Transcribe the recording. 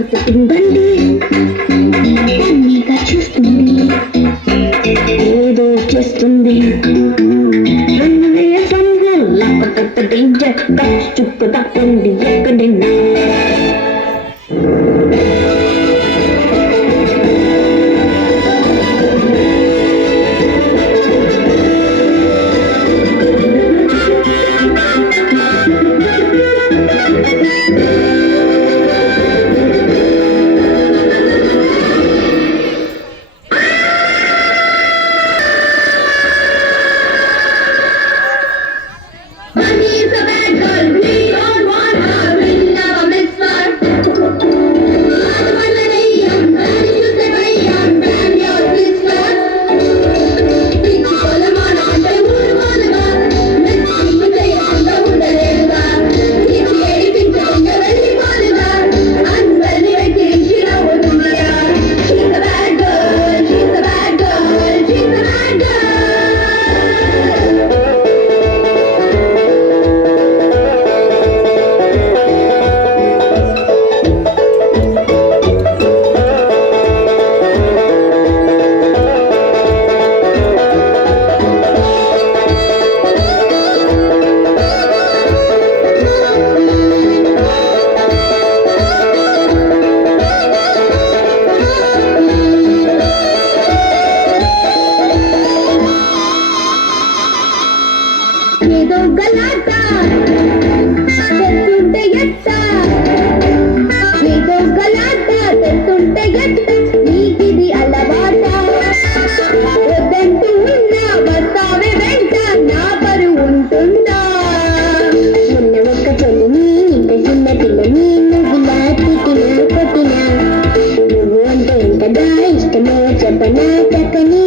దొరుకుతుందండి నీగా చూస్తుంది ఏదో చేస్తుంది నన్ను వేసంగు లేకపోతే డేంజర్ చుట్టూ తప్పండి ఎక్కడైనా ఏదో గలాట తెస్తుంటే ఎట్ట ఏదో గలాట తెస్తుంటే ఎట్ట నీకిది అలవాట వద్దంటూ ఉన్నా వస్తావే వెంట నా పరువు ఉంటుందా ఉన్న ఒక్క చెల్లిని ఇంత చిన్న పిల్లని నువ్వులా తిట్టినా కొట్టినా నువ్వు అంటే ఎంతగా ఇష్టమో చెప్పనా చక్కని